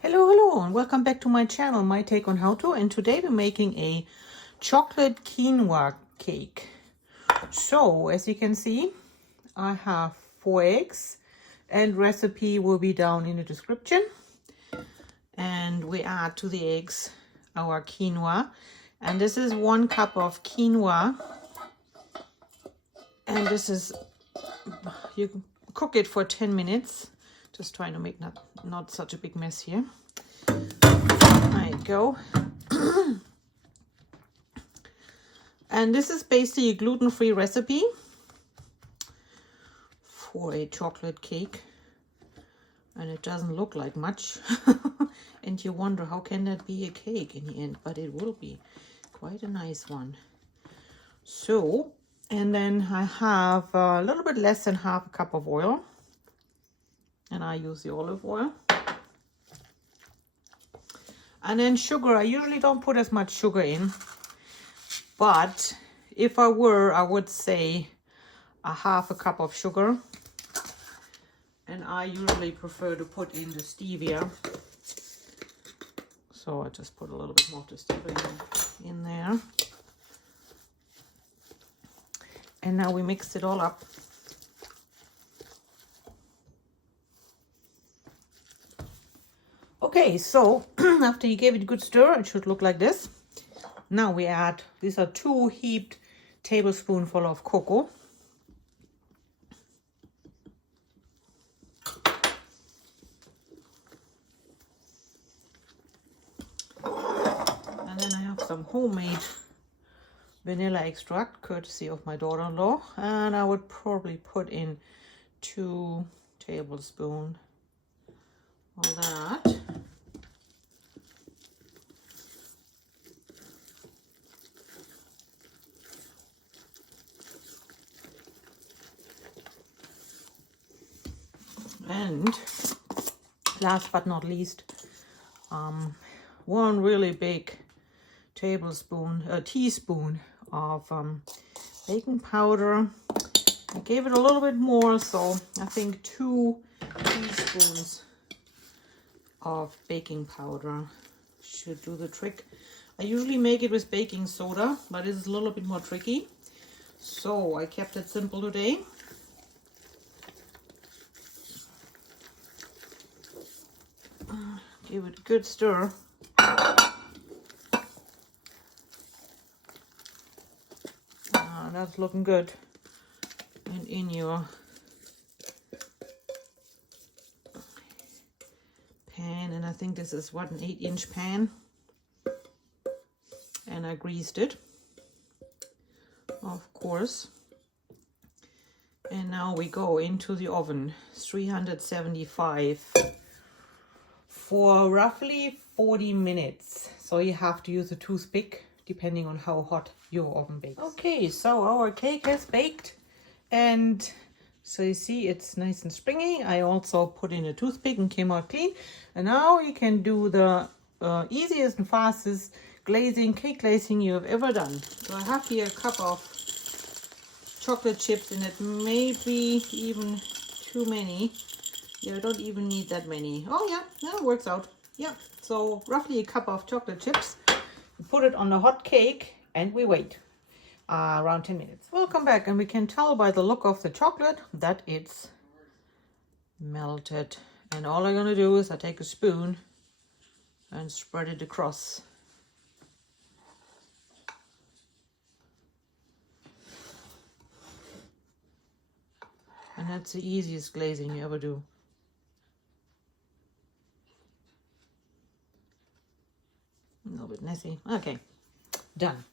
Hello, and welcome back to my channel, My Take on How To. And today we're making a chocolate quinoa cake. So, as you can see, I have 4 eggs, and recipe will be down in the description. And we add to the eggs our quinoa. And this is 1 cup of quinoa. And this is, you can cook it for 10 minutes. Just trying to make not such a big mess here. There you go. And this is basically a gluten-free recipe for a chocolate cake. And it doesn't look like much. And you wonder, how can that be a cake in the end? But it will be quite a nice one. So, and then I have a little bit less than half a cup of oil. And I use the olive oil. And then sugar, I usually don't put as much sugar in. But if I were, I would say a half a cup of sugar. And I usually prefer to put in the stevia. So I just put a little bit more of the stevia in there. And now we mix it all up. Okay, so after you gave it a good stir, it should look like this. Now we add, these are 2 heaped tablespoonful of cocoa. And then I have some homemade vanilla extract, courtesy of my daughter-in-law. And I would probably put in 2 tablespoons of that. And last but not least, 1 really big teaspoon of baking powder. I gave it a little bit more, so I think 2 teaspoons of baking powder should do the trick. I usually make it with baking soda, but it is a little bit more tricky. So I kept it simple today. Give it a good stir. That's looking good. And in your pan, and I think this is what, an 8-inch pan. And I greased it, of course. And now we go into the oven, 375. For roughly 40 minutes. So you have to use a toothpick depending on how hot your oven bakes. Okay, so our cake has baked, and so you see it's nice and springy. I also put in a toothpick and came out clean. And now you can do the easiest and fastest cake glazing you have ever done. So I have here a cup of chocolate chips, and it may be even too many. Yeah, I don't even need that many. Oh yeah, it works out. Yeah, so roughly a cup of chocolate chips. We put it on the hot cake and we wait around 10 minutes. We'll come back and we can tell by the look of the chocolate that it's melted. And all I'm gonna do is I take a spoon and spread it across. And that's the easiest glazing you ever do. A little bit messy. Okay, done.